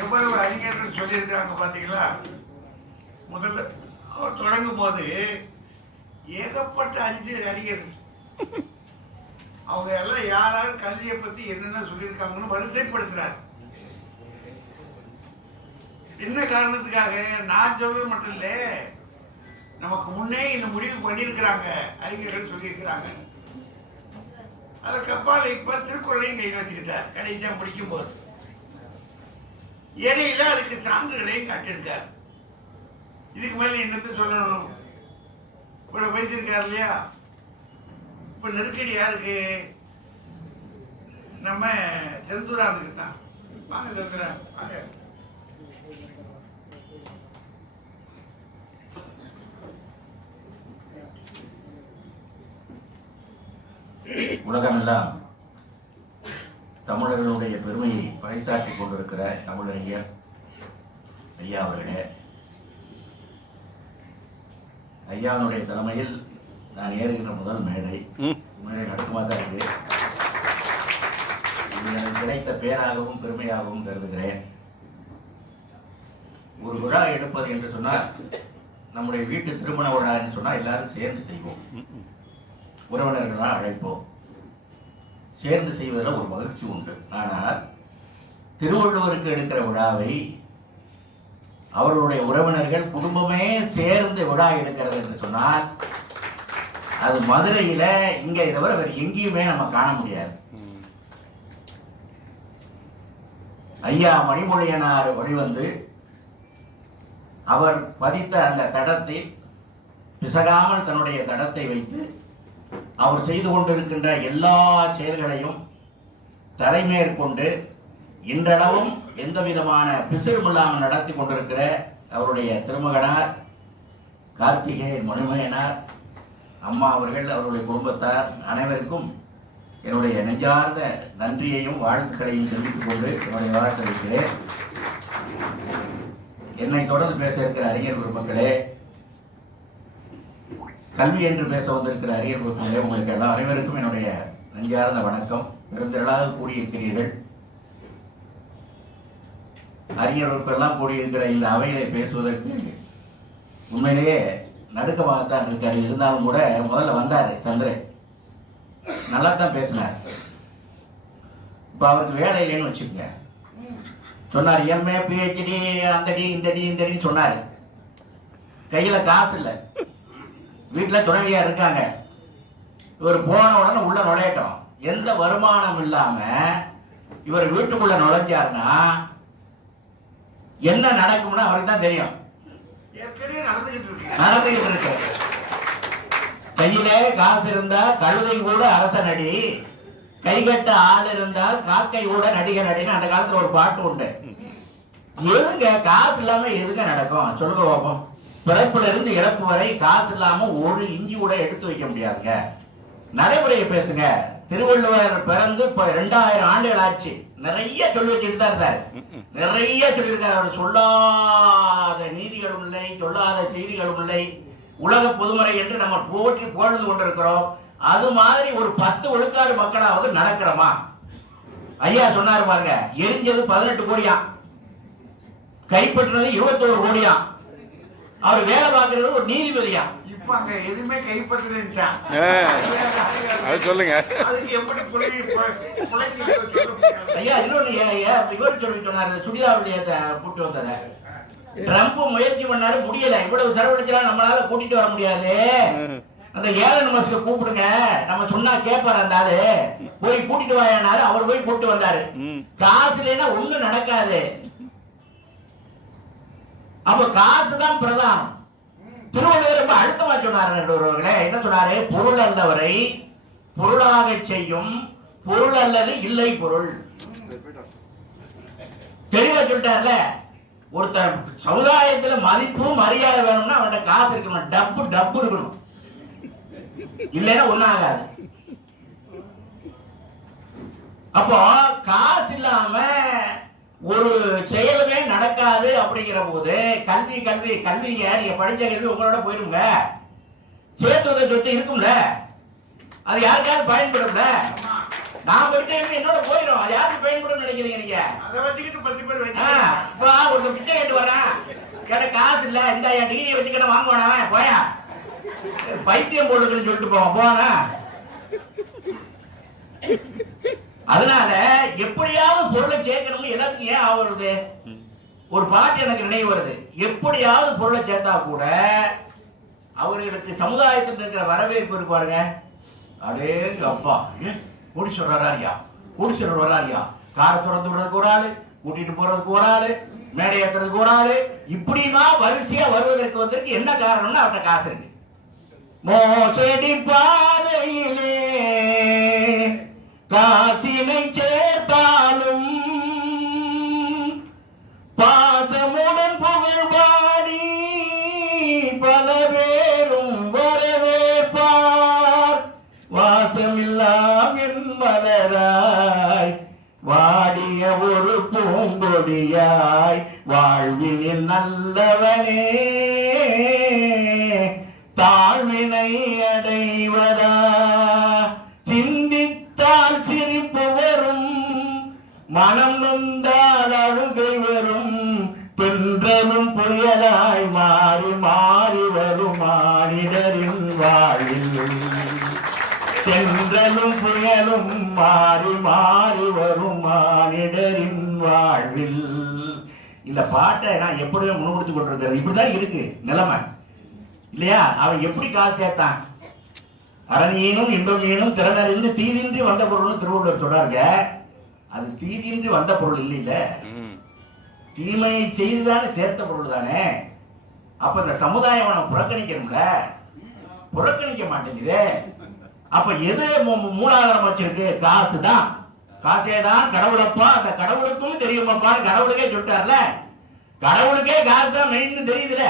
எவ்வளவு அறிஞர்கள் சொல்லியிருக்காங்க பார்த்தீங்களா முதல்ல அவர் தொடங்கும் போது ஏகப்பட்ட அறிஞர் அறிஞர்கள் அவங்க எல்லாம் யாராவது கல்வியை பத்தி என்னென்ன சொல்லியிருக்காங்கன்னு வரிசைப்படுத்துறாரு. என்ன காரணத்துக்காக? நான் சொல்றது மட்டும் இல்ல. நமக்கு முன்னே இந்த முடிவு பண்ணியிருக்கிறாங்க அறிஞர்கள் சொல்லியிருக்கிறாங்க. அதுக்கப்பால் இப்ப திருக்குறளையும் கை வச்சுக்கிட்டார். கடைசியா முடிக்கும் போது இடையில அதுக்கு சான்றுகளையும் காட்டியிருக்கார். இதுக்கு மேல என்னத்த சொல்லணும்? இவ்வளவு பேசியிருக்காரு இல்லையா? இப்ப நெருக்கடி யாருக்கு நம்ம செந்தூராமுக்கு தான். வாங்க செந்தூரா வாங்க. உலகமெல்லாம் தமிழர்களுடைய பெருமையை பறைசாற்றிக் கொண்டிருக்கிற தமிழறிஞர் ஐயா அவர்களே ஐயாவினுடைய தலைமையில் நான் ஏறுகின்ற முதல் மேடை. உண்மையை நடக்குமா தான் இருக்கு இது எனக்கு கிடைத்த பேராகவும் பெருமையாகவும் கருதுகிறேன். ஒரு விழா எடுப்பது என்று சொன்னால் நம்முடைய வீட்டு திருமண விழா என்று சொன்னால் எல்லாரும் சேர்ந்து செய்வோம். உறவினர்களாக அழைப்போம். சேர்ந்து செய்வதில் ஒரு மகிழ்ச்சி உண்டு. ஆனால் திருவள்ளுவருக்கு எடுக்கிற விழாவை அவர்களுடைய உறவினர்கள் குடும்பமே சேர்ந்து விழா எடுக்கிறது என்று சொன்னால் அது மதுரையில இங்க இதை தவிர வேற எங்கேயுமே நம்ம காண முடியாது. ஐயா மணிமொழியனார் வழிவந்து அவர் பதித்த அந்த தடத்தில் பிசகாமல் தன்னுடைய தடத்தை வைத்து அவர் செய்து கொண்டிருக்கின்ற எல்லா செயல்களையும் தலைமேற்கொண்டு இன்றளவும் எந்த விதமான பிசிறும் இல்லாமல் நடத்தி கொண்டிருக்கிற அவருடைய திருமகனார் கார்த்திகேயன் மணிமயனார் அம்மா அவர்கள் அவருடைய குடும்பத்தார் அனைவருக்கும் என்னுடைய நெஞ்சார்ந்த நன்றியையும் வாழ்த்துக்களையும் தெரிவித்துக் கொண்டு என்னுடைய வாழ்த்து இருக்கிறேன் என்னை தொடர்ந்து பேச இருக்கிற அறிஞர் பெருமக்களே கல்வி என்று பேச வந்திருக்கிற அறிஞர் பெருமக்களே உங்களுக்கு எல்லா அனைவருக்கும் என்னுடைய நெஞ்சார்ந்த வணக்கம். பெருந்திரளாக கூடியிருக்கிறீர்கள். அறிஞர்களுக்கெல்லாம் கூடியிருக்கிற இந்த அவையிலே பேசுவதற்கு உண்மையிலேயே நடுக்கமாகத்தான் இருக்காரு. இருந்தாலும் கூட முதல்ல வந்தாரு சந்திரன். நல்லா தான் பேசினார். இப்ப அவருக்கு வேலை இல்லைன்னு வச்சுக்கோங்க. சொன்னார் எம்ஏ பிஹெச்டி அந்த டி இந்த டி இந்த டி சொன்னாரு. கையில காசு இல்லை. வீட்டுல துணைவியா இருக்காங்க. இவர் போன உடனே உள்ள நுழையட்டும். எந்த வருமானம் இல்லாம இவர் வீட்டுக்குள்ள நுழைஞ்சாருன்னா என்ன நடக்கும்னு அவருக்கு தான் தெரியும். நடந்துகிட்டு இருக்கு. கையில காசு இருந்தா கழுதை கூட அரசனடி கைகட்ட ஆள் இருந்தால் காக்கை கூட நடிகர் நடின்னு அந்த காலத்துல ஒரு பாட்டு உண்டு. எதுங்க? காசு இல்லாம எதுங்க நடக்கும்? சொல்லுங்க பாப்போம். பிறப்புல இருந்து இறப்பு வரை காசு இல்லாம ஒரு இஞ்சி கூட எடுத்து வைக்க முடியாதுங்க. நடைமுறையை பேசுங்க. திருவள்ளுவர் பிறந்து இப்ப ரெண்டாயிரம் ஆண்டுகள் ஆச்சு. நிறைய சொல்லி வச்சுட்டு தான் இருந்தாரு நிறைய சொல்லியிருக்காரு. அவர் சொல்லாத நீதிகளும் இல்லை சொல்லாத செய்திகளும் இல்லை. உலக பொதுமறை என்று நம்ம போற்றி புகழ்ந்து கொண்டிருக்கிறோம். அது மாதிரி ஒரு பத்து விழுக்காடு மக்களாவது நடக்கிறோமா? ஐயா சொன்னாரு பாருங்க எரிஞ்சது பதினெட்டு கோடியா? கைப்பற்றினது இருபத்தோரு கோடியான் அவர் வேலை பார்க்கறது ஒரு நீதிபதியா? இப்ப அங்க எதுவுமே கைப்பற்றலன்ட்டான். ஆ, அது சொல்லுங்க. அதுக்கு எப்படி ஐயா இன்னொன்னு இவர் சொல்லி சொன்னாரு சுடிதாவுடைய கூட்டு வந்தத. ட்ரம்ப் முயற்சி பண்ணாரு முடியல. இவ்வளவு செலவழிச்சா நம்மளால கூட்டிட்டு வர முடியாது. அந்த ஏழன் மஸ்க கூப்பிடுங்க. நம்ம சொன்னா கேட்பாரு அந்த ஆளு. போய் கூட்டிட்டு வாயானாரு அவர் போய் கூட்டிட்டு வந்தாரு. காசு இல்லைன்னா ஒண்ணும் நடக்காது. அப்ப காசு தான் பிரதானம். திருவள்ளுவர் ரொம்ப அழுத்தமா சொன்னார் நடுவர்களே என்ன சொன்னாரு? பொருள் அல்லவரை பொருளாக செய்யும் பொருள் அல்லது இல்லை பொருள். தெளிவா சொல்லிட்டார்ல? ஒருத்தன் சமுதாயத்துல மதிப்பு மரியாதை வேணும்னா அவன்கிட்ட காசு இருக்கணும். டப்பு டப்பு இருக்கணும். இல்லைன்னா ஒண்ணும் ஆகாது. அப்போ காசு இல்லாம ஒரு செயல் நடக்காது அப்படிங்கிற போது கல்வி கல்வி கல்விங்க நீங்க படிச்ச கல்வி உங்களோட போயிருங்க. சேர்த்து வந்த சொத்து இருக்கும்ல. அது யாருக்காவது பயன்படும்ல. நான் படிச்ச கல்வி என்னோட போயிடும் அது யாருக்கு பயன்படும் நினைக்கிறீங்க நீங்க? அதை வச்சுக்கிட்டு பத்து பேர் ஆ, வச்சு கேட்ட காசு இல்ல. இந்த டிகிரி வச்சுக்கிட்ட வாங்குவானா போயா? பைத்தியம் போட்டுக்கன்னு சொல்லிட்டு போவான். போவானா? அதனால எப்படியாவது பொருளை சேர்க்கணும்னு எல்லாத்துக்கும் ஏன் ஆகுறது ஒரு பாட்டு எனக்கு நினைவு வருது. எப்படியாவது பொருளை சேர்த்தா கூட அவர்களுக்கு சமுதாயத்தில் இருக்கிற வரவேற்பு இருக்கு பாருங்க. அடேங்க அப்பா குடிச்சு வர்றாரியா குடிச்சு வர்றாரியா காரை திறந்து விடுறதுக்கு ஒரு ஆளு கூட்டிட்டு போறதுக்கு ஒரு ஆளு மேடை ஏற்றுறதுக்கு ஒரு ஆளு. இப்படிமா வரிசையா வருவதற்கு வந்ததுக்கு என்ன காரணம்னு அவர்கிட்ட காசு இருக்கு. மோசடி பாதையிலே காசினை சேர்த்தாலும் பூங்கொடியாய் வாழ்வினில் நல்லவனே. தாழ்வினை அடைவதா? சிந்தித்தால் சிரிப்பு வரும். மனம் நொந்தால் அழுகை வரும். தென்றலும் புயலாய் மாறி மாறி வரும் மாறிடரின் வாழ்வில் தென்றலும் புயலும் மாறி மாறி வரும் மானிடரின் வாழ்வில். இந்த பாட்டை நான் எப்படியோ முன்னிறுத்தி கொண்டிருக்கிறேன் இப்படிதான் இருக்கு நிலைமை. இல்லையா? அவன் எப்படி காசு சேர்த்தான் அரணியனும் இன்பமீனும் திறனறிந்து தீதின்றி வந்த பொருள்னு திருவள்ளுவர் சொல்றாருங்க. அது தீதின்றி வந்த பொருள் இல்லைல்ல. தீமையை செய்துதானே சேர்த்த பொருள் தானே. அப்ப இந்த சமுதாயம் புறக்கணிக்கணும்ல? புறக்கணிக்க மாட்டேங்குது. அப்ப எது மூ- மூலாதாரம் வச்சிருக்கு? காசு தான். காசே தான். கடவுளப்பா அந்த கடவுளுக்கும் தெரியுமாப்பான்னு கடவுளுக்கே சொல்லிட்டார்ல. கடவுளுக்கே காசு தான் மெயின் தெரியுதுல.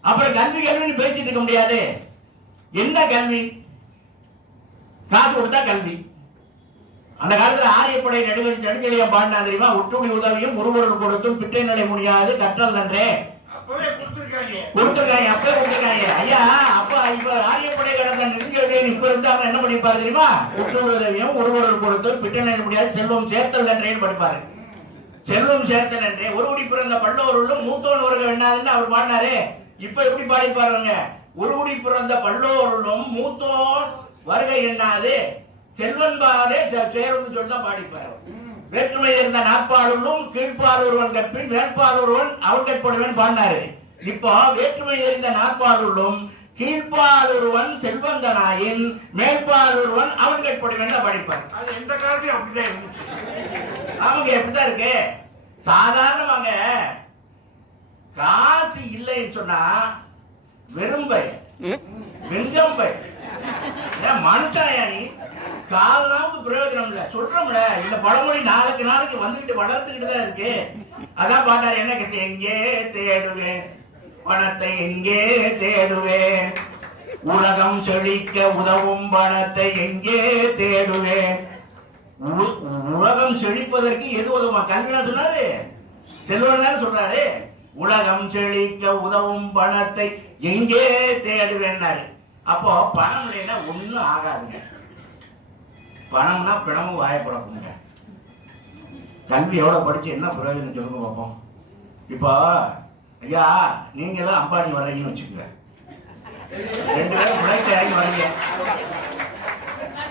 அப்புறம் கல்வி கல்வின்னு பேசிட்டு இருக்க முடியாது. என்ன கல்வி? காசு கொடுத்தா கல்வி. அந்த காலத்துல ஆரியப்படை நடுவர் நடுநிலையம் பாடினா தெரியுமா? உற்றுணி உதவியும் ஒருவருக்கு கொடுத்தும் பிட்டை நிலை முடியாது கற்றல் நன்றே. கொடுத்துருக்காங்க. கொடுத்துருக்காங்க ஐயா இப்ப ஆரியப்படை கடந்த நெடுஞ்செழியன் இப்ப இருந்தாருன்னா என்ன பண்ணிப்பாரு தெரியுமா? உதவியும் முடியாது செல்வம் சேர்த்தல் நன்றேன்னு படிப்பாரு செல்வம் சேர்த்தல் ஒரு குடி பிறந்த பல்லோருள்ளும் மூத்தோன் வருக வேண்டாதுன்னு அவர் பாடினாரு. இப்ப எப்படி பாடிப்பாருங்க ஒரு குடி பிறந்த பல்லோருள்ளும் மூத்தோன் வருகை என்னாது செல்வன் பாரு சேரும்னு சொல்லி தான் பாடிப்பாரு வேற்றுமை இருந்த நாற்பாலுள்ளும் கீழ்ப்பால் ஒருவன் கற்பின் மேற்பால் ஒருவன் அவன் கற்படுவன் பாடினாரு. இப்போ வேற்றுமை இருந்த நாற்பாலுள்ளும் ஒருவன் செல்வந்தனாயின் மேற்பால் ஒருவன் அவன் கற்படுவன் தான் படிப்பார். அது எந்த காலத்தையும் அப்படிதான் இருந்துச்சு. அவங்க எப்படிதான் இருக்கு. சாதாரணமாக காசு இல்லைன்னு சொன்னா வெறும்பை மனுஷனையா நீ? காலனாவுக்கு பிரயோஜனம் இல்ல சொல்றோம்ல இந்த பழமொழி நாளுக்கு நாளைக்கு வந்துகிட்டு வளர்த்துக்கிட்டு தான் இருக்கு. அதான் பாட்டாரு என்ன கேட்டு எங்கே தேடுவேன்? பணத்தை எங்கே தேடுவேன்? உலகம் செழிக்க உதவும் பணத்தை எங்கே தேடுவேன்? உலகம் செழிப்பதற்கு எது உதவுமா? கல்வினா சொன்னாரு. செல்வன் சொல்றாரு உலகம் செழிக்க உதவும் பணத்தை எங்கே தேடுவேன்னாரு அப்போ பணம் இல்லைன்னா ஒண்ணும் ஆகாதுங்க. பணம்னா பிணமும் வாயப்படக்குங்க கல்வி எவ்வளவு படிச்சு என்ன பிரயோஜனம் சொல்லுங்க பார்ப்போம் இப்போ ஐயா நீங்க எல்லாம் அம்பாடி வர்றீங்கன்னு வச்சுக்கோங்க. ரெண்டு பேரும் பிளைட் இறங்கி வரீங்க.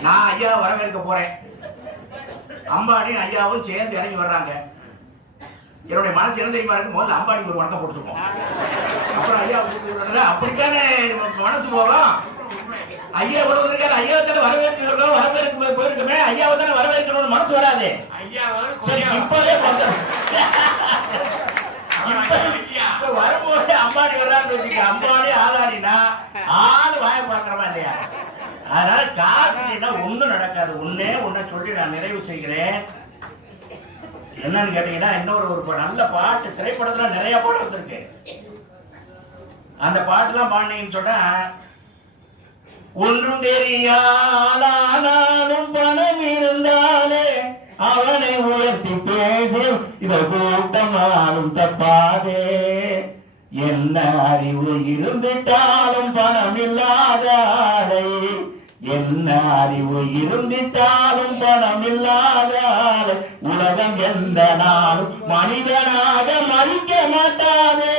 நான் ஐயா வரவேற்க போறேன். அம்பாடி ஐயாவும் சேர்ந்து இறங்கி வர்றாங்க. என்னுடைய மனசு என்ன தெரியுமா இருக்கு? முதல்ல அம்பாடி ஒரு வணக்கம் கொடுத்துருக்கோம் அப்புறம் ஐயா கூப்பிட்டு அப்படித்தானே மனசு போகும்? ஐயா இவ்வளவு இருக்காரு ஐயா தானே வரவேற்று வரவேற்க ஐயாவை தானே வரவேற்கணும்னு மனசு வராது. ஐயா இப்பவே வரும்போது அம்பானி வர்றான்னு வச்சுக்க அம்பானி ஆளாடினா ஆள் வாய பார்க்கறமா இல்லையா? அதனால காசு இல்லைன்னா ஒண்ணும் நடக்காது. ஒண்ணே ஒன்ன சொல்லி நான் நிறைவு செய்கிறேன். என்னன்னு கேட்டீங்கன்னா இன்னொரு ஒரு நல்ல பாட்டு திரைப்படத்துல நிறைய பாட்டு வந்திருக்கு. அந்த பாட்டுலாம் பாடினீங்கன்னு சொன்னா ஒன்றும் தெரியாலும் பணம் இருந்தாலே அவனை உயர்த்தி பேசு. இத கூட்டமானும் தப்பாதே. என்ன அறிவு இருந்துட்டாலும் பணம் இல்லாத ஆளை என்ன அறிவு இருந்திட்டாலும் பணம் இல்லாத ஆளை உலகம் எந்த நாளும் மனிதனாக மறிக்க மாட்டாதே.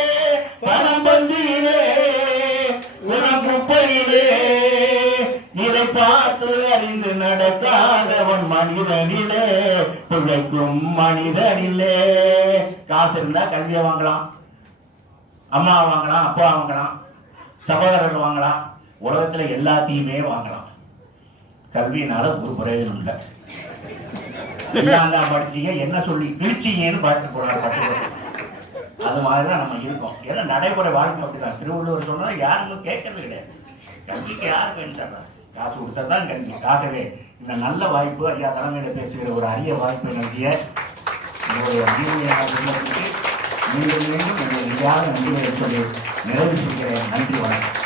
நடக்காதவன் மனிதனிலே பிழைக்கும் மனிதனிலே. காசு இருந்தா கல்வியை வாங்கலாம் அம்மா வாங்கலாம் அப்பா வாங்கலாம் சகோதரர்கள் வாங்கலாம் உலகத்துல எல்லாத்தையுமே வாங்கலாம். கல்வியினால ஒரு பிரயோஜனம் இல்லை. எல்லாம் படிச்சீங்க என்ன சொல்லி பிரிச்சீங்கன்னு பாட்டு போறாரு பாட்டு அது மாதிரி தான் நம்ம இருக்கோம். ஏன்னா நடைமுறை வாழ்க்கை அப்படிதான். திருவள்ளுவர் சொன்னா யாருமே கேட்கறது கிடையாது கல்விக்கு யாருக்கு கல்வி காசு கொடுத்தா தான் கல்வி ஆகவே இந்த நல்ல வாய்ப்பு ஐயா தலைமையில பேசுகிற ஒரு அரிய வாய்ப்பு நல்கிய உங்களுடைய மீண்டும் மீண்டும் உங்களுடைய நன்றிகளை சொல்லி நிறைவு செய்கிறேன். நன்றி வணக்கம்.